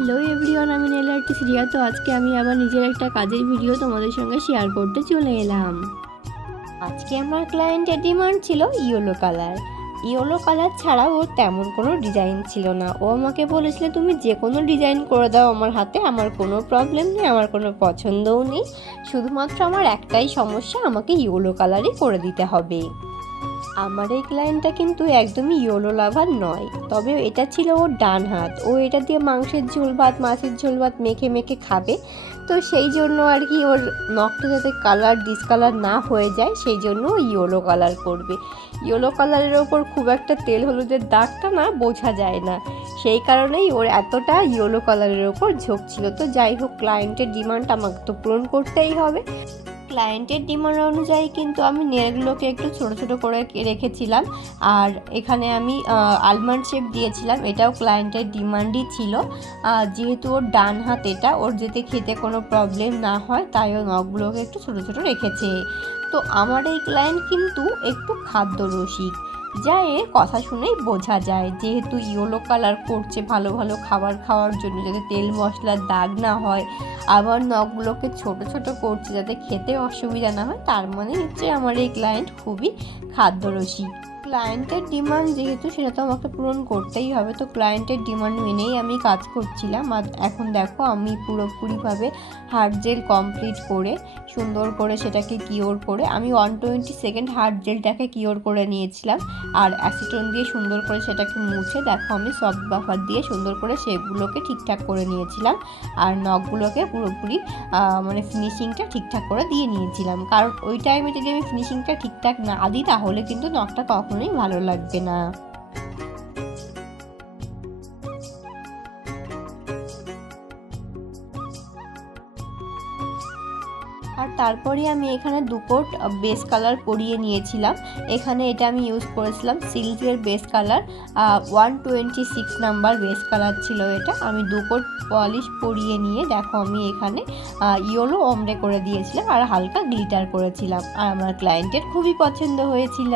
Hello everyone, আমি nail artist Riya. তো আজকে আমি আবার নিজের একটা কাজের ভিডিও তোমাদের সঙ্গে শেয়ার করতে চলে এলাম। আজকে আমার ক্লায়েন্টের ডিমান্ড ছিল ইয়েলো কালার। ইয়েলো কালার ছাড়াও ওর তেমন কোনো ডিজাইন ছিল না। ও আমাকে বলেছিল তুমি যে কোনো ডিজাইন করে দাও আমার হাতে, আমার কোনো প্রবলেম নেই, আমার কোনো পছন্দও নেই, শুধুমাত্র আমার একটাই সমস্যা, আমাকে ইয়েলো কালারই করে দিতে হবে। আমার এই ক্লায়েন্টটা কিন্তু একদমই ইয়েলো লাভার নয়, তবে এটা ছিল ওর ডান হাত। ও এটা দিয়ে মাংসের ঝোল ভাত, মাছের ঝোল ভাত মেখে মেখে খাবে। তো সেই জন্য আর কি ওর নখটা যাতে কালার ডিসকালার না হয়ে যায়, সেই জন্য ও ইয়েলো কালার করবে। ইয়েলো কালারের ওপর খুব একটা তেল হলুদের দাগটা না বোঝা যায় না, সেই কারণেই ওর এতটা ইয়েলো কালারের ওপর ঝোঁক ছিল। তো যাই হোক, ক্লায়েন্টের ডিমান্ড আমাকে তো পূরণ করতেই হবে। ক্লায়েন্টের ডিমান্ড অনুযায়ী কিন্তু আমি নেলগুলোকে একটু ছোট ছোট করে রেখেছিলাম, আর এখানে আমি আলমন্ড শেপ দিয়েছিলাম। এটাও ক্লায়েন্টের ডিমান্ডই ছিল। যেহেতু ওর ডান হাত, এটা ওর যাতে খেতে কোনো প্রবলেম না হয়, তাই ও নখগুলোকে একটু ছোট ছোট রেখেছে। তো আমার এই ক্লায়েন্ট কিন্তু একটু খাদ্য রসিক, যা এর কথা শুনেই বোঝা যায়। যেহেতু ইয়েলো কালার করছে ভালো ভালো খাবার খাওয়ার জন্য, যাতে তেল মশলার দাগ না হয়, আবার নখগুলোকে ছোট ছোট করছে যাতে খেতে অসুবিধা না হয়, তার মানে হচ্ছে আমার এই ক্লায়েন্ট খুবই খাদ্যরসিক। ক্লায়েন্টের ডিমান্ড যেহেতু, সেটা তো আমাকে পূরণ করতেই হবে। তো ক্লায়েন্টের ডিমান্ড মেনেই আমি কাজ করছিলাম। আর এখন দেখো, আমি পুরোপুরিভাবে হার্ড জেল কমপ্লিট করে সুন্দর করে সেটাকে কিওর করে, আমি 120 সেকেন্ড হার্ড জেলটাকে কিওর করে নিয়েছিলাম। আর অ্যাসিটন দিয়ে সুন্দর করে সেটাকে মুছে, দেখো আমি সফট বাফার দিয়ে সুন্দর করে শেপগুলোকে ঠিকঠাক করে নিয়েছিলাম। আর নখগুলোকে পুরোপুরি মানে ফিনিশিংটা ঠিকঠাক করে দিয়ে নিয়েছিলাম, কারণ ওই টাইমে যদি আমি ফিনিশিংটা ঠিকঠাক না দিই, তাহলে কিন্তু নখটা কখনোই ভালো লাগবে না। আর তারপরে আমি এখানে 2 কোট বেস কালার করিয়ে নিয়েছিলাম। এখানে এটা আমি ইউজ করেছিলাম সিল্কের base colour, 126 number base colour ছিল এটা। আমি 2 কোট পলিশ করিয়ে নিয়ে, দেখো আমি এখানে ইয়েলো ওমরে করে দিয়েছিলাম আর হালকা গ্লিটার করেছিলাম, আর আমার ক্লায়েন্টের খুবই পছন্দ হয়েছিল।